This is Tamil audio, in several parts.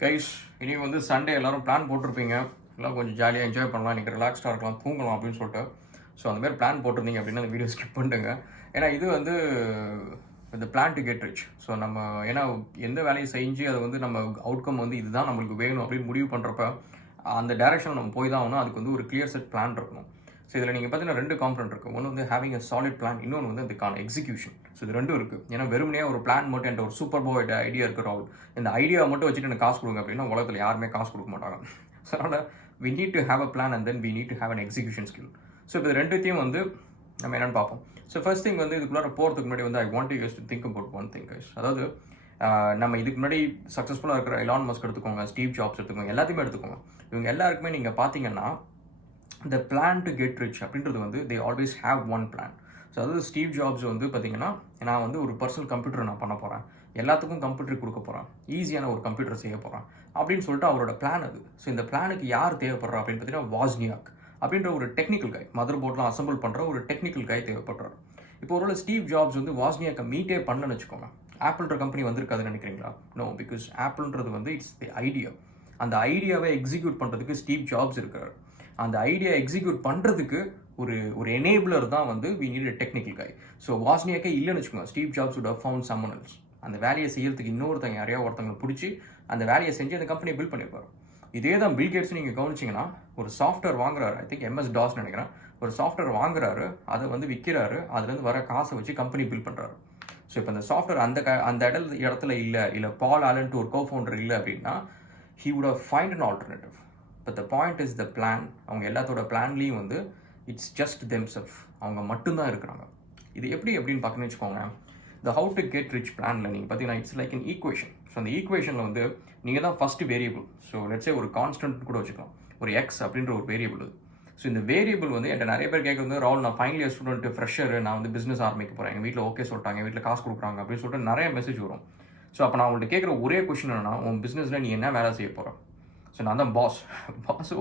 கைஸ், இன்றைக்கி வந்து சண்டே எல்லோரும் பிளான் போட்டிருப்பீங்க. எல்லாம் கொஞ்சம் ஜாலியாக என்ஜாய் பண்ணலாம், இன்றைக்கி ரிலாக்ஸ்டாக இருக்கலாம், தூங்கலாம் அப்படின்னு சொல்லிட்டு. ஸோ அந்தமாதிரி பிளான் போட்டிருந்தீங்க அப்படின்னா அந்த வீடியோ ஸ்கிப் பண்ணிட்டுங்க. ஏன்னா இது வந்து இந்த plan to get rich. So நம்ம ஏன்னா எந்த வேலையை செஞ்சு அதை வந்து நம்ம அவுட்கம் வந்து இதுதான் நம்மளுக்கு வேணும் அப்படின்னு முடிவு பண்ணுறப்ப அந்த டைரக்ஷன் நம்ம போய் தான் ஆகணும். அதுக்கு வந்து ஒரு கிளியர் செட் பிளான் இருக்கணும். ஸோ இதில் நீங்கள் பார்த்தீங்கன்னா 2 காம்பனண்ட் இருக்குது. ஒன்று வந்து ஹேவிங் அ சாலிட் பிளான், இன்னொன்று வந்து அதுக்கான எக்ஸிக்யூஷன். ஸோ இது ரெண்டும் இருக்குது. ஏன்னா வெறுமனே ஒரு பிளான் மட்டும் என்ற ஒரு சூப்பர் போய்ட் ஐடியா இருக்கிற இந்த ஐடியாவை மட்டும் வச்சுட்டு எனக்கு காசு கொடுங்க அப்படின்னா உலகத்தில் யாருமே காசு கொடுக்க மாட்டாங்க. ஸோ அதனால் we need to have a plan and then we need to have an execution skill. So இப்போ இது ரெண்டுத்தையும் வந்து நம்ம என்னென்னு பார்ப்போம். ஸோ ஃபர்ஸ்ட் திங் வந்து இதுக்குள்ளார போகிறதுக்கு முன்னாடி வந்து I want you to think about one thing guys. அதாவது நம்ம இதுக்கு முன்னாடி சக்ஸஸ்ஃபுல்லாக இருக்கிற எலான் மஸ்க் எடுத்துக்கோங்க, ஸ்டீவ் ஜாப்ஸ் எடுத்துக்கோங்க, எல்லாத்தையுமே எடுத்துக்கோங்க. இவங்க எல்லாருக்குமே நீங்கள் பார்த்தீங்கன்னா இந்த பிளான் டு கெட் ரிச் அப்படின்றது வந்து they always have one plan. So அதாவது ஸ்டீவ் ஜாப்ஸ் வந்து பார்த்தீங்கன்னா, நான் வந்து ஒரு பர்சனல் கம்ப்யூட்டர் நான் பண்ண போகிறேன், எல்லாத்துக்கும் கம்ப்யூட்டர் கொடுக்க போகிறேன், ஈஸியான ஒரு கம்ப்யூட்டர் செய்ய போகிறேன் அப்படின்னு சொல்லிட்டு அவரோட பிளான் அது. ஸோ இந்த பிளானுக்கு யார் தேவைப்படுறா அப்படின்னு பார்த்தீங்கன்னா வாஸ்னியாக் அப்படின்ற ஒரு டெக்னிக்கல் கை, மதர் போர்ட்லாம் அசம்பிள் பண்ணுற ஒரு டெக்னிக்கல் கை தேவைப்படுறாரு. இப்போ ஒரு ஸ்டீவ் ஜாப்ஸ் வந்து வாஸ்னியாக்கை மீட்டே பண்ணலன்னு வச்சுக்கோங்க, ஆப்பிள்ன்ற கம்பெனி வந்திருக்காதுன்னு நினைக்கிறீங்களா? நோ, பிகாஸ் ஆப்பிள்ன்றது வந்து இட்ஸ் தி ஐடியா. அந்த ஐடியாவை எக்ஸிக்யூட் பண்ணுறதுக்கு ஸ்டீவ் ஜாப்ஸ் இருக்கிறார். அந்த ஐடியா எக்ஸிக்யூட் பண்ணுறதுக்கு ஒரு எனேபிளர் தான் வந்து we need a technical guy. So வாஸ்னியாக்கே இல்லைன்னு வச்சுக்கோங்க, Steve Jobs would have found someone else. அந்த வேலையை செய்யறதுக்கு இன்னொருத்தங்க யாரையா ஒருத்தங்களை பிடிச்சி அந்த வேலையை செஞ்சு அந்த கம்பெனியை பில்ட் பண்ணியிருப்பார். இதே தான் பில் கேட்ஸ். நீங்கள் கவனிச்சிங்கன்னா ஒரு சாஃப்ட்வேர் வாங்குறாரு, ஐ திங்க் MS DOS நினைக்கிறேன், ஒரு சாஃப்ட்வேர் வாங்குறாரு, அதை வந்து விற்கிறாரு, அதுலேருந்து வர காசை வச்சு கம்பெனி பில்ட் பண்ணுறாரு. ஸோ இப்போ அந்த சாஃப்ட்வேர் அந்த இடத்துல இல்லை பால் ஆலன்ட்டு ஒரு கோஃபவுண்டர் இல்லை அப்படின்னா he would have find an alternative. But the point is the plan. அவங்க எல்லாத்தோட பிளான்லேயும் வந்து இட்ஸ் ஜஸ்ட் themselves, அவங்க மட்டும்தான் இருக்கிறாங்க. இது எப்படின்னு பார்க்கணும்னு வச்சுக்கோங்க. இந்த ஹவு டு கெட் ரிச் பிளானில் நீங்கள் பார்த்தீங்கன்னா it's like an equation. So அந்த ஈக்குவேஷனில் வந்து நீங்கள் தான் ஃபஸ்ட்டு வேரியபிள். ஸோ லெட்ஸே ஒரு கான்ஸ்டன்ட் கூட வச்சுக்கலாம், ஒரு எக்ஸ் அப்படின்ற ஒரு வேரியபிள் அது. ஸோ இந்த வேரியபிள் வந்து என்கிட்ட நிறைய பேர் கேட்குறது, ராகுல் நான் ஃபைனல் இயர் ஸ்டூடெண்ட், ஃப்ரெஷர், நான் வந்து பிஸ்னஸ் ஆரம்பிக்க போகிறேன், எங்கள் வீட்டில் ஓகே சொல்லிட்டாங்க, வீட்டில் காசு கொடுக்குறாங்க அப்படின்னு சொல்லிட்டு நிறைய மெசேஜ் வரும். ஸோ அப்போ நான் உங்கள்கிட்ட கேட்குற ஒரே கொஸ்டின் என்னன்னா, உன் பிஸ்னஸில் நீ என்ன வேலை செய்ய போகிற? ஸோ நான் தான் பாஸ்.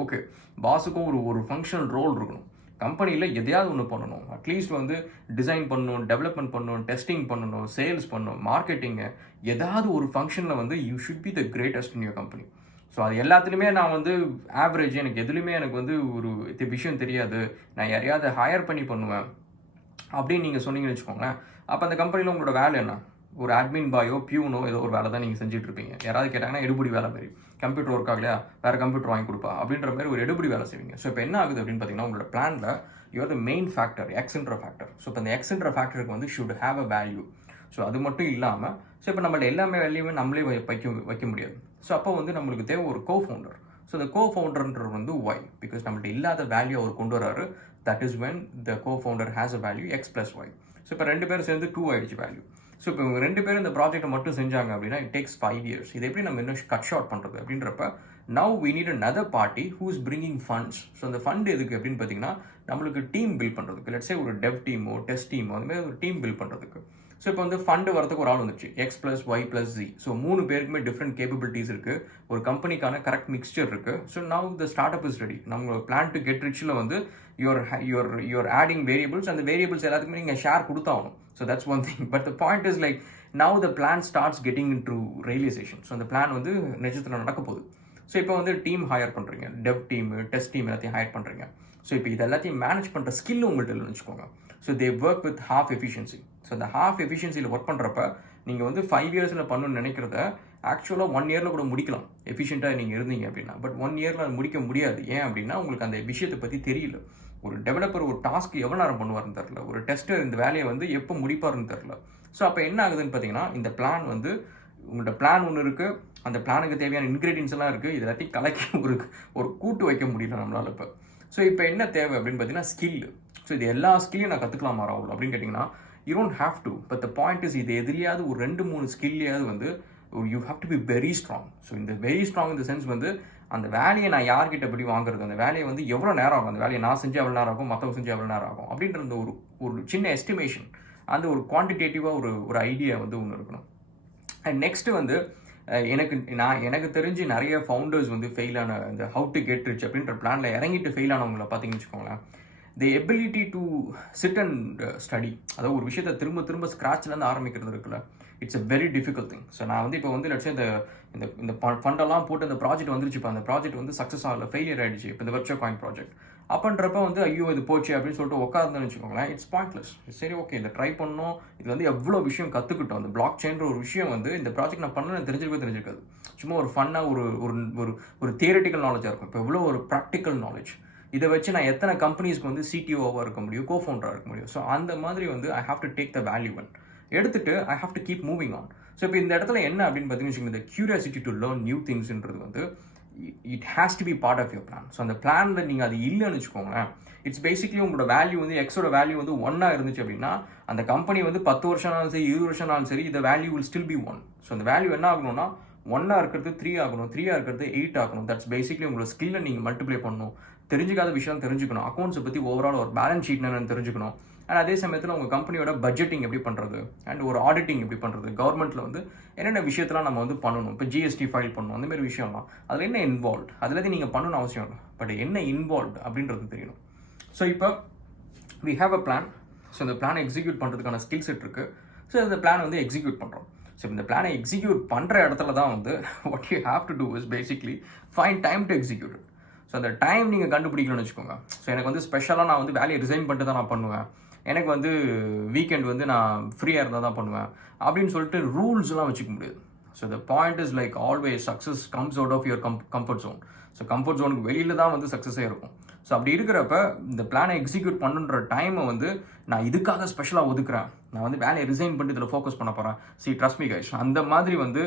ஓகே, பாஸுக்கும் ஒரு ஃபங்க்ஷனல் ரோல் இருக்கணும். கம்பெனியில் எதையாவது ஒன்று பண்ணணும், அட்லீஸ்ட் வந்து டிசைன் பண்ணணும், டெவலப்மெண்ட் பண்ணணும், டெஸ்டிங் பண்ணணும், சேல்ஸ் பண்ணணும், மார்க்கெட்டிங்கு, ஏதாவது ஒரு ஃபங்க்ஷனில் வந்து you should be the greatest in your company. So அது எல்லாத்துலேயுமே நான் வந்து ஆவரேஜ், எனக்கு எதுலையுமே எனக்கு வந்து ஒரு விஷயம் தெரியாது, நான் யாரையாவது ஹையர் பண்ணி பண்ணுவேன் அப்படின்னு நீங்கள் சொன்னீங்கன்னு வச்சுக்கோங்களேன். அப்போ அந்த கம்பெனியில் உங்களோட வேலை என்ன? ஒரு அட்மின் பாயோ பியூனோ ஏதோ ஒரு வேலை தான் நீங்கள் செஞ்சுட்டு இருப்பீங்க. யாராவது கேட்டாங்கன்னா எடுபடி வேலை மாரி, கம்ப்யூட்டர் ஒர்க் ஆகலையா, வேறு கம்ப்யூட்டர் வாங்கி கொடுப்பா அப்படின்ற மாதிரி ஒரு எடுபடி வேலை செய்வீங்க. ஸோ இப்போ என்ன ஆகுது அப்படின்னு பார்த்தீங்கன்னா, உங்களோட பிளானில் யூஆர் த மெயின் ஃபேக்டர், எக்ஸ்ன்ற ஃபேக்டர். ஸோ இப்போ அந்த எக்ஸ்ன்ற ஃபேக்டருக்கு வந்து should have a value. So அது மட்டும் இல்லாமல் ஸோ இப்போ நம்மள்ட்ட எல்லாமே வேல்யூமே நம்மளே வைக்க முடியாது. ஸோ அப்போ வந்து நம்மளுக்கு தேவை ஒரு கோஃபவுண்டர். ஸோ இந்த கோஃபவுண்டர்ன்றது வந்து ஒய், பிகாஸ் நம்மள்ட்ட இல்லாத வேல்யூ அவர் கொண்டு வராரு. That is when the cofounder has a value X plus Y. So இப்போ 2 பேரும் சேர்ந்து 2 ஆயிடுச்சு வேல்யூ. ஸோ இப்போ இவங்க 2 பேரும் இந்த ப்ராஜெக்ட்டை மட்டும் செஞ்சாங்க அப்படின்னா இட் டேக்ஸ் 5 years. இது எப்படி நம்ம இன்னும் கட் ஷார்ட் பண்ணுறது அப்படின்றப்ப now we need another party who is bringing funds. So அந்த ஃபண்ட் எதுக்கு அப்படின்னு பார்த்தீங்கன்னா, நம்மளுக்கு டீம் பில்ட் பண்ணுறதுக்கு, லெட்ஸே ஒரு டெவ் டீமோ டெஸ்ட் டீமோ அதுமாதிரி ஒரு டீம் பில்ட் பண்ணுறதுக்கு. ஸோ இப்போ வந்து ஃபண்டு வரதுக்கு ஒரு ஆள் வந்துச்சு, X plus Y plus Z. So 3 பேருக்குமே டிஃப்ரெண்ட் கேப்பபிலிட்டிஸ் இருக்குது, ஒரு கம்பெனிக்கான கரெக்ட் மிக்ஸ்சர் இருக்குது. So now the start up is ready. நம்ம பிளான் டு கெட் ரிச்சில் வந்து யூஆர் ஆடிங் வேரியபிள்ஸ். அந்த வேரியபிள்ஸ் எல்லாத்துக்குமே நீங்கள் ஷேர் கொடுத்தாகணும். So that's one thing. But the point is like now the plan starts getting in to realization. So அந்த பிளான் வந்து நிஜத்தில் நடக்க போகுது. ஸோ இப்போ வந்து டீம் ஹையர் பண்ணுறீங்க, டெவ் டீம் டெஸ்ட் டீம் எல்லாத்தையும் ஹையர் பண்ணுறீங்க. ஸோ இப்போ இது எல்லாத்தையும் மேனேஜ் பண்ணுற ஸ்கில் உங்கள்கிட்ட இல்லைன்னு வச்சுக்கோங்க. So they work with half efficiency. So அந்த ஹாஃப் எஃபிஷியன்சியில் ஒர்க் பண்ணுறப்ப நீங்கள் வந்து 5 yearsல பண்ணணும்னு நினைக்கிறத ஆக்சுவலாக 1 yearல கூட முடிக்கலாம், எஃபிஷியண்ட்டாக நீங்கள் இருந்தீங்க அப்படின்னா. பட் 1 yearல அது முடிக்க முடியாது. ஏன் அப்படின்னா உங்களுக்கு அந்த விஷயத்தை பற்றி தெரியல. ஒரு டெவலப்பர் ஒரு டாஸ்க் எவ்வளோ நேரம் பண்ணுவார்னு தெரில, ஒரு டெஸ்டர் இந்த வேலையை வந்து எப்போ முடிப்பாருன்னு தெரில. ஸோ அப்போ என்ன ஆகுதுன்னு பார்த்தீங்கன்னா, இந்த பிளான் வந்து உங்கள்கிட்ட பிளான் ஒன்று இருக்குது, அந்த பிளானுக்கு தேவையான இன்க்ரீடியன்ஸ் எல்லாம் இருக்குது, இது எல்லாத்தையும் கலக்கி ஒரு கூட்டு வைக்க முடியல நம்மளால் இப்போ. ஸோ இப்போ என்ன தேவை அப்படின்னு பார்த்தீங்கன்னா ஸ்கில். ஸோ இது எல்லா ஸ்கில்லையும் நான் கற்றுக்கலாமா ராகுல் அப்படின்னு கேட்டிங்கன்னா, you don't have to. But the point is, இது எதுலையாவது ஒரு 2-3 ஸ்கில்லையாவது வந்து you have to be very strong. So இந்த வெரி ஸ்ட்ராங் இந்த சென்ஸ் வந்து அந்த வேலையை நான் யார்கிட்ட எப்படி வாங்குறது, அந்த வேலையை வந்து எவ்வளோ நேரம் ஆகும், அந்த வேலையை நான் செஞ்சு எவ்வளோ நேரம் ஆகும், மற்றவங்க செஞ்சு எவ்வளோ நேரம் ஆகும் அப்படின்ற ஒரு சின்ன எஸ்டிமேஷன், அந்த ஒரு குவான்டிடேட்டிவாக ஒரு ஐடியா வந்து ஒன்று இருக்கணும். அண்ட் நெக்ஸ்ட்டு வந்து எனக்கு தெரிஞ்சு நிறைய ஃபவுண்டர்ஸ் வந்து ஃபெயிலான இந்த ஹவு டு கெட் ரிச் அப்படின்ற பிளானில் இறங்கிட்டு ஃபெயில் ஆனவங்களை பார்த்தீங்கன்னு வச்சுக்கோங்களேன், தி ability to sit and study. அதாவது ஒரு விஷயத்தை திரும்ப ஸ்க்ராட்ச்லேருந்து ஆரம்பிக்கிறது இருக்குல்ல, it's a very difficult thing. So நான் வந்து இப்போ வந்து லட்சம் இந்த ஃபண்டெல்லாம் போட்டு இந்த ப்ராஜெக்ட் வந்துருச்சு. இப்போ அந்த ப்ராஜெக்ட் வந்து சக்ஸஸ் ஆகல, ஃபெயிலியர் ஆகிடுச்சு. இப்போ இந்த வெர்ச்சுவல் காயின் ப்ராஜெக்ட் அப்படின்றப்ப வந்து ஐயோ இது போச்சு அப்படின்னு சொல்லிட்டு உட்காந்துன்னு வச்சுக்கோங்களேன், இட்ஸ் பாயிண்ட்லெஸ். சரி ஓகே, இதை ட்ரை பண்ணோம், இது வந்து எவ்வளோ விஷயம் கற்றுக்கிட்டோம். அந்த பிளாக் செயின்ற ஒரு விஷயம் வந்து இந்த ப்ராஜெக்ட் நான் பண்ண தெரிஞ்சிருக்காது. சும்மா ஒரு ஃபன்னாக ஒரு தியரட்டிக்கல் நாலேஜாக இருக்கும். இப்போ எவ்வளோ ஒரு ப்ராக்டிக்கல் நாலேஜ். இதை வச்சு நான் எத்தனை கம்பெனிஸ்க்கு வந்து சிடிஓவாக இருக்க முடியும், கோஃபவுண்டராக இருக்க முடியும். ஸோ அந்த மாதிரி வந்து I have to take the value one எடுத்துட்டு I have to keep moving on. So இப்போ இந்த இடத்துல என்ன அப்படின்னு பார்த்தீங்கன்னு இந்த கியூரியாசிட்டி டு லேர்ன் நியூ திங்ஸ்ன்றது வந்து it has to be part of your plan. So அந்த பிளானில் நீங்கள் அது இல்லைன்னு வச்சுக்கோங்களேன், இட்ஸ் பேசிக்லி உங்களோட வேல்யூ வந்து எக்ஸோட வேல்யூ வந்து ஒன்னாக இருந்துச்சு அப்படின்னா அந்த கம்பெனி வந்து 10 வருஷம்னாலும் சரி 20 வருஷம்னாலும் சரி இந்த value will still be one. So அந்த வேல்யூ என்ன ஆகணும்னா 1 இருக்கிறது 3 ஆகணும், 3 இருக்கிறது 8 ஆகணும். தட்ஸ் பேசிக்லி உங்களோட ஸ்கில்லை நீங்கள் மல்டிப்ளை பண்ணணும். தெரிஞ்சிக்காத விஷயம் தெரிஞ்சுக்கணும், அக்கௌண்ட்ஸை பற்றி ஓவரால் ஒரு பேலன்ஸ் ஷீட் என்னன்னு தெரிஞ்சுக்கணும். அண்ட் அதே சமயத்தில் உங்கள் கம்பெனியோட பட்ஜெட்டிங் எப்படி பண்ணுறது அண்ட் ஒரு ஆடிட்டிங் எப்படி பண்ணுறது, கவர்மெண்ட்டில் வந்து என்னென்ன விஷயத்தெல்லாம் நம்ம வந்து பண்ணணும். இப்போ ஜிஎஸ்டி ஃபைல் பண்ணணும், அந்தமாதிரி விஷயம்லாம் அதில் என்ன இன்வால்வ், அதில் நீங்கள் பண்ணணும்னு அவசியம் இல்லை, பட் என்ன இன்வால்வ் அப்படின்றது தெரியணும். ஸோ இப்போ we have a plan. So இந்த பிளானை எக்ஸிக்யூட் பண்ணுறதுக்கான ஸ்கில் செட் இருக்குது. ஸோ இந்த பிளான் வந்து எக்ஸிக்யூட் பண்ணுறோம். ஸோ இந்த பிளானை எக்ஸிக்யூட் பண்ணுற இடத்துல தான் வந்து what you have to do is basically find time to execute. So அந்த டைம் நீங்கள் கண்டுபிடிக்கணும்னு வச்சுக்கோங்க. ஸோ எனக்கு வந்து ஸ்பெஷலாக நான் வந்து வேலையை ரிசைன் பண்ணிட்டு தான் நான் பண்ணுவேன், எனக்கு வந்து வீக்கெண்ட் வந்து நான் ஃப்ரீயாக இருந்தால் தான் பண்ணுவேன் அப்படின்னு சொல்லிட்டு ரூல்ஸ்லாம் வச்சுக்க முடியாது. So the point is like always success comes out of your comfort zone. So comfort ஜோனுக்கு வெளியில் தான் வந்து சக்ஸஸே இருக்கும். ஸோ அப்படி இருக்கிறப்ப இந்த பிளானை எக்ஸிக்யூட் பண்ணுன்ற டைமை வந்து நான் இதுக்காக ஸ்பெஷலாக ஒதுக்குறேன், நான் வந்து வேலையை ரிசைன் பண்ணிட்டு இதில் ஃபோக்கஸ் பண்ண போகிறேன், சி ட்ரஸ்ட் மீ கைஸ், அந்த மாதிரி வந்து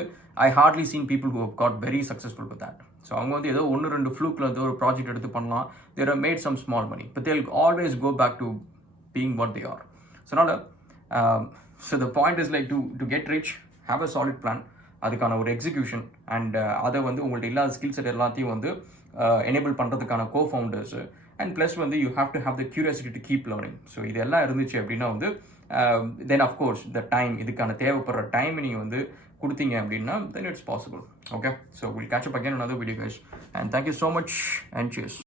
I hardly seen people who have got very successful with that. So அவங்க வந்து ஏதோ 1-2 ஃப்ளூக்கில் ஏதோ ஒரு ப்ராஜெக்ட் எடுத்து பண்ணலாம், there are made some small money, but they'll always go back to being what they are. So the point is like to get rich, have a solid plan, அதுக்கான ஒரு எக்ஸிக்யூஷன் அண்ட் அதை வந்து உங்கள்ட்ட இல்லாத ஸ்கில் செட் எல்லாத்தையும் வந்து எனேபிள் பண்ணுறதுக்கான கோஃபவுண்டர்ஸ் அண்ட் ப்ளஸ் வந்து you have to have the curiosity to keep learning. So இதெல்லாம் இருந்துச்சு அப்படின்னா வந்து தென் அஃப்கோர்ஸ் த டைம், இதுக்கான தேவைப்படுற டைம் நீங்கள் வந்து கொடுத்தீங்க அப்படின்னா then it's possible. Okay, so we'll catch up again in another video guys, and thank you so much and cheers.